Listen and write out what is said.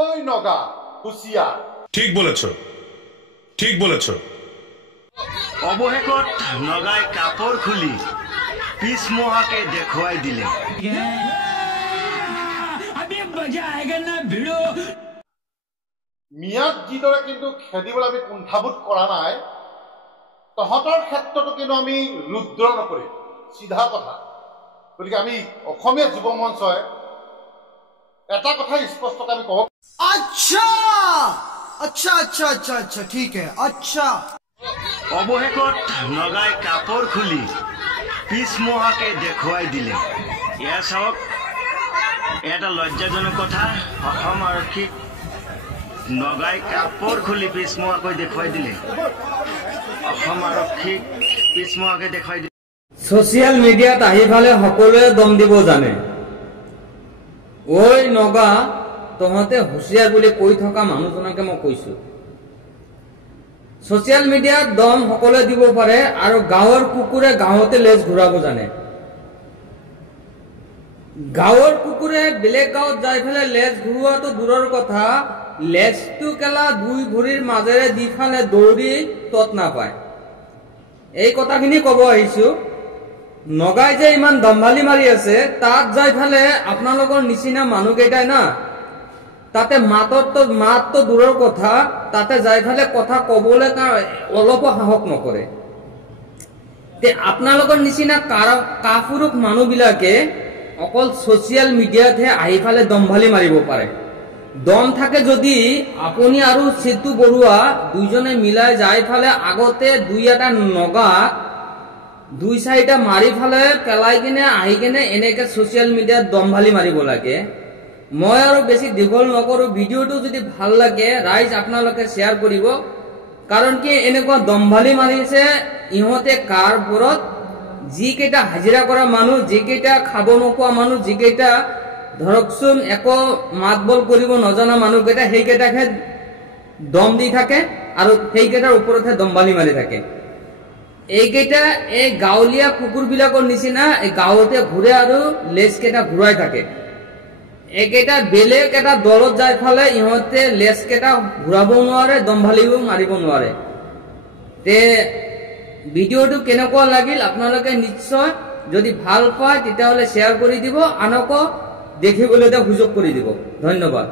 ওই নগা হুঁশিয়ার। ঠিক বলেছ, ঠিক বলেছ। অবশেষত নগাই কাপড় খুলি পিছ মহাকে দেখুৱাই দিলে। মিয়াক যিদৰে কিন্তু খেদিবলৈ আমি কুণ্ঠাবোধ কৰা নাই, তহঁতৰ ক্ষেত্ৰতো কিন্তু আমি ৰুদ্ৰ নকৰিম, চিধা কথা। গতিকে আমি অসমীয়া যুৱ মঞ্চই এটা কথাই স্পষ্টকৈ আমি ক'ব, अच्छा अच्छा अच्छा अच्छा अच्छा ठीक है अच्छा। অবশেষত নগাই কাপড় খুলি পিছ মহাকে দেখুৱাই দিলে। এয়া চাওক, এটা লজ্জাজনক কথা। অসম আৰক্ষীক নগাই কাপড় খুলি পিছ মহাকৈ দেখুৱাই দিলে। অসম আৰক্ষীক পিছ মহাকে দেখুৱাই দিলে। ছ'চিয়েল মিডিয়াত আহি ফালে সকলোৱে দম দিব জানে। ঐ নগা, তহঁতে হুঁচিয়াৰ বুলি কৈ থকা মানুহজনকে মই কৈছো, ছ'চিয়েল মিডিয়াত দম সকলোৱে দিব পাৰে আৰু গাঁৱৰ কুকুৰে গাঁৱতে লেজ ঘূৰাব জানে। গাঁৱৰ কুকুৰে বেলেগ গাঁৱত যাই পেলাই লেজ ঘূৰোৱাটো দূৰৰ কথা, লেজটো কেলা দুই ভৰিৰ মাজেৰে দি ফালে দৌৰি তত নাপায়। এই কথাখিনি ক'ব আহিছো। নগাই যে ইমান দম্ভালি মাৰি আছে, তাত যাই ফালে আপোনালোকৰ নিচিনা মানুহকেইটাই না, তাতে মাতটো দূৰৰ কথা, তাতে যাই ফালে কথা ক'বলৈ অলপো সাহস নকৰে। আপোনালোকৰ নিচিনা কাপুৰুষ মানুহবিলাকে অকল ছ'চিয়েল মিডিয়াতহে আহি ফালে দম্ভালি মাৰিব পাৰে। দম থাকে যদি আপুনি আৰু চিতু বৰুৱা দুইজনে মিলাই যাই ফালে আগতে দুই এটা নগা দুই চাৰিটা মাৰি ফালে পেলাই কিনে আহি কিনে এনেকে ছ'চিয়েল মিডিয়াত দম্ভালি মাৰিব লাগে। মই আৰু বেছি দীঘল নকৰো। ভিডিঅ'টো যদি ভাল লাগে ৰাইজ আপোনালোকে শ্বেয়াৰ কৰিব। কাৰণ কি এনেকুৱা দম্ভালি মাৰিছে ইহঁতে কাৰবোৰত, যিকেইটা হাজিৰা কৰা মানুহ, যিকেইটা খাব নোপোৱা মানুহ, যিকেইটা ধৰকচোন একো মাত বল কৰিব নজনা মানুহকেইটা, সেইকেইটাকহে দম দি থাকে আৰু সেইকেইটাৰ ওপৰতহে দম্ভালি মাৰি থাকে। এইকেইটা এই গাঁৱলীয়া কুকুৰবিলাকৰ নিচিনা এই গাঁৱতে ঘূৰে আৰু লেজকেইটা ঘূৰাই থাকে। এইকেইটা বেলেগ এটা দলত যাই ফালে ইহঁতে লেজকেইটা ঘূৰাব নোৱাৰে, দম্ভালিও মাৰিব নোৱাৰে। তে ভিডিঅ'টো কেনেকুৱা লাগিল আপোনালোকে নিশ্চয় যদি ভাল পায় তেতিয়াহ'লে শ্বেয়াৰ কৰি দিব, আনকো দেখিবলৈ সুযোগ কৰি দিব। ধন্যবাদ।